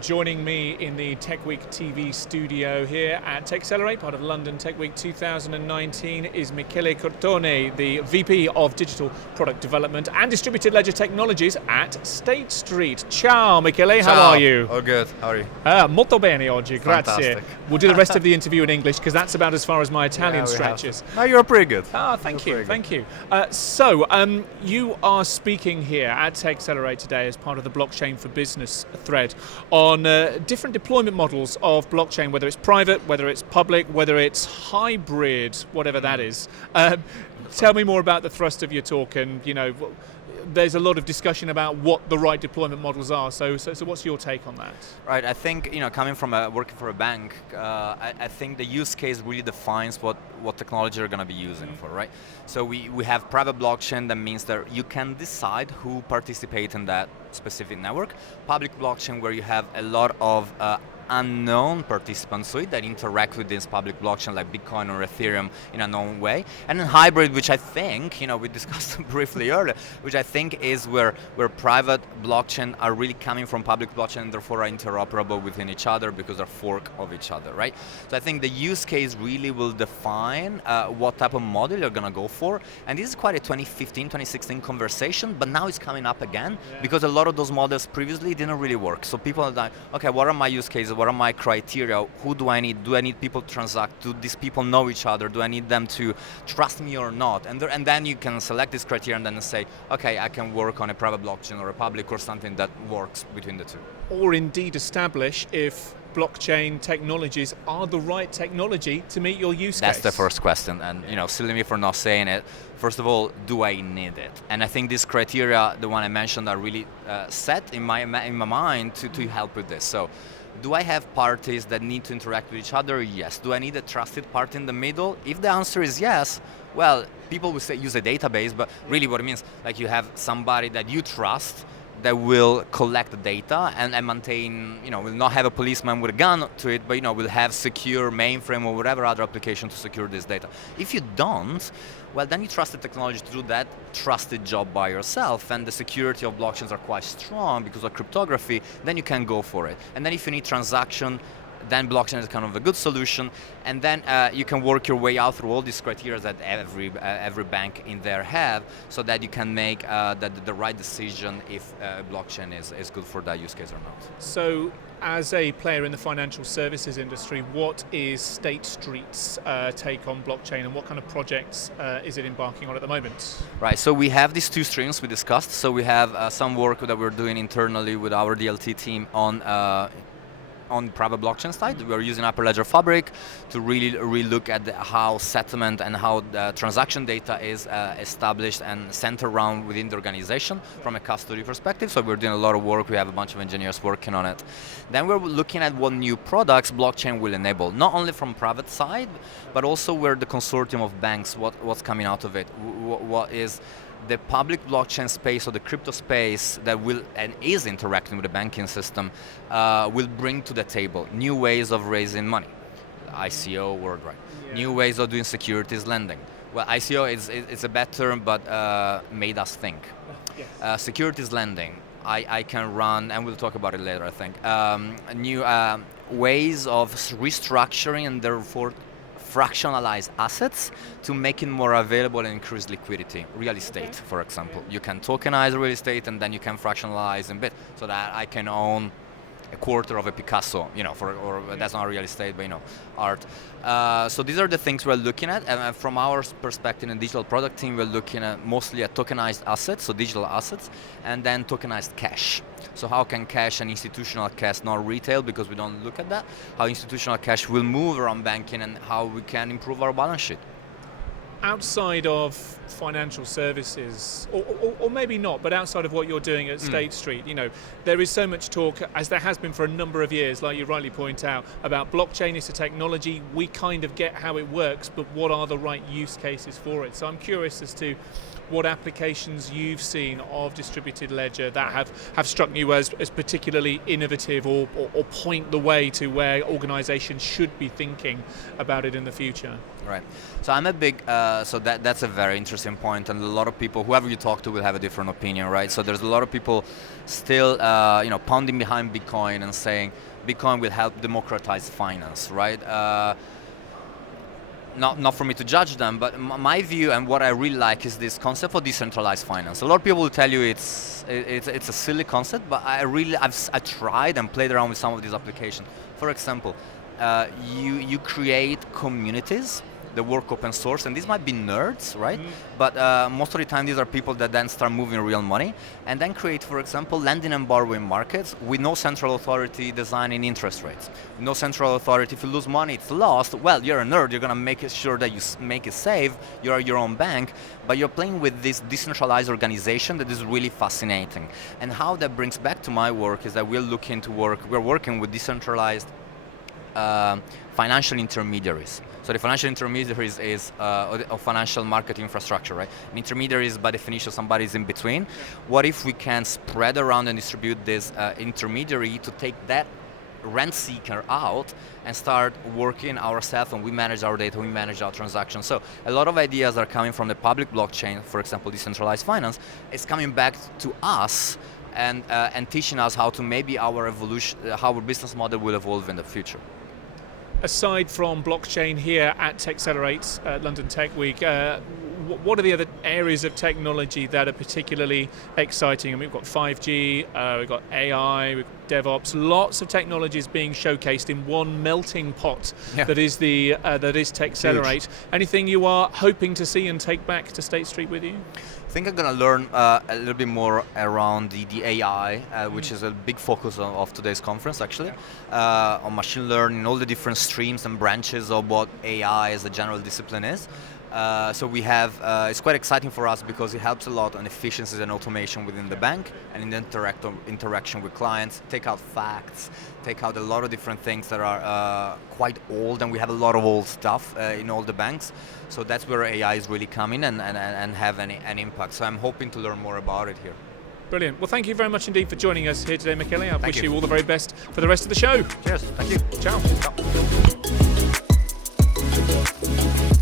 Joining me in the Tech Week TV studio here at TechXLR8, part of London Tech Week 2019, is Michele Curtoni, the VP of Digital Product Development and Distributed Ledger Technologies at State Street. Ciao Michele, Ciao. how are you? Oh good, how are you? Molto bene oggi, grazie. Fantastic. We'll do the rest of the interview in English because that's about as far as my Italian stretches. No, you're pretty good. Thank you. So, you are speaking here at TechXLR8 today as part of the Blockchain for Business thread on different deployment models of blockchain, whether it's private, whether it's public, whether it's hybrid, whatever that is. Tell me more about the thrust of your talk, and there's a lot of discussion about what the right deployment models are. So what's your take on that? Right, I think coming from working for a bank, I think the use case really defines what technology you're going to be using for, right? So we have private blockchain. That means that you can decide who participates in that specific network. Public blockchain, where you have a lot of unknown participants that interact with this public blockchain like Bitcoin or Ethereum in a known way. And then hybrid, which I think, we discussed briefly earlier, which I think is where private blockchain are really coming from public blockchain and therefore are interoperable within each other because they're fork of each other, right? So I think the use case really will define what type of model you're going to go for. And this is quite a 2015, 2016 conversation, but now it's coming up again because a lot of those models previously didn't really work. So people are like, okay, what are my use cases? What are my criteria? Who do I need? Do I need people to transact? Do these people know each other? Do I need them to trust me or not? And then you can select this criteria and then say, okay, I can work on a private blockchain or a public or something that works between the two. Or indeed establish if blockchain technologies are the right technology to meet your use case. That's the first question, and silly me for not saying it. First of all, do I need it? And I think these criteria, the one I mentioned, are really set in my mind to help with this. So, do I have parties that need to interact with each other? Yes. Do I need a trusted party in the middle? If the answer is yes, well, people will say use a database, but really what it means, like you have somebody that you trust that will collect the data and maintain, will not have a policeman with a gun to it, but will have secure mainframe or whatever other application to secure this data. If you don't, well, then you trust the technology to do that trusted job by yourself, and the security of blockchains are quite strong because of cryptography, then you can go for it. And then if you need transaction, then blockchain is kind of a good solution, and then you can work your way out through all these criteria that every bank in there have, so that you can make the right decision if blockchain is good for that use case or not. So, as a player in the financial services industry, what is State Street's take on blockchain, and what kind of projects is it embarking on at the moment? Right, so we have these two streams we discussed. So we have some work that we're doing internally with our DLT team on private blockchain side. We're using Upper Ledger Fabric to really look at how settlement and how the transaction data is established and centered around within the organization from a custody perspective. So we're doing a lot of work. We have a bunch of engineers working on it. Then we're looking at what new products blockchain will enable, not only from private side, but also where the consortium of banks, what's coming out of it, what is the public blockchain space or the crypto space that will and is interacting with the banking system will bring to the table new ways of raising money. ICO word, right? Yeah. New ways of doing securities lending. Well, ICO is a bad term, but made us think. Yes. Securities lending, I can run, and we'll talk about it later, I think. New ways of restructuring and therefore fractionalize assets to make it more available and increase liquidity. Real estate, for example. You can tokenize real estate and then you can fractionalize in bit, so that I can own a quarter of a Picasso, that's not real estate, but art. So these are the things we're looking at, and from our perspective in the digital product team, we're looking at mostly at tokenized assets, so digital assets, and then tokenized cash. So how can cash and institutional cash, not retail, because we don't look at that, how institutional cash will move around banking and how we can improve our balance sheet. Outside of financial services, or maybe not, but outside of what you're doing at State Street, there is so much talk, as there has been for a number of years, like you rightly point out, about blockchain is a technology. We kind of get how it works, but what are the right use cases for it? So I'm curious as to what applications you've seen of distributed ledger that have struck you as particularly innovative or point the way to where organizations should be thinking about it in the future. Right. So I'm a big, so that's a very interesting point, and a lot of people, whoever you talk to, will have a different opinion, right? So there's a lot of people still, pounding behind Bitcoin and saying Bitcoin will help democratize finance, right? Not for me to judge them, but my view and what I really like is this concept of decentralized finance. A lot of people will tell you it's a silly concept, but I tried and played around with some of these applications. For example, you create communities that work open source, and these might be nerds, right? But most of the time these are people that then start moving real money and then create, for example, lending and borrowing markets with no central authority designing interest rates. No central authority. If you lose money, it's lost. Well, you're a nerd, you're gonna make sure that you make it safe, you're your own bank, but you're playing with this decentralized organization that is really fascinating. And how that brings back to my work is that we're working with decentralized financial intermediaries. So the financial intermediaries is a financial market infrastructure, right? An intermediary is by definition somebody's in between. What if we can spread around and distribute this intermediary to take that rent seeker out and start working ourselves, and we manage our data, we manage our transactions. So a lot of ideas are coming from the public blockchain, for example, decentralized finance. It's coming back to us and teaching us how to maybe our business model will evolve in the future. Aside from blockchain here at TechXLR8 London Tech Week, what are the other areas of technology that are particularly exciting? I mean, we've got 5G, we've got AI, we've got DevOps, lots of technologies being showcased in one melting pot. Yeah. That is TechXLR8. Huge. Anything you are hoping to see and take back to State Street with you? I think I'm going to learn a little bit more around the AI, which is a big focus of today's conference, actually, on machine learning, all the different streams and branches of what AI as a general discipline is. So we have, it's quite exciting for us because it helps a lot on efficiencies and automation within the bank and in the interaction with clients, take out facts, take out a lot of different things that are quite old, and we have a lot of old stuff in all the banks. So that's where AI is really coming and have an impact. So I'm hoping to learn more about it here. Brilliant. Well, thank you very much indeed for joining us here today, Michele. I wish you all the very best for the rest of the show. Cheers. Thank you. Ciao. Ciao.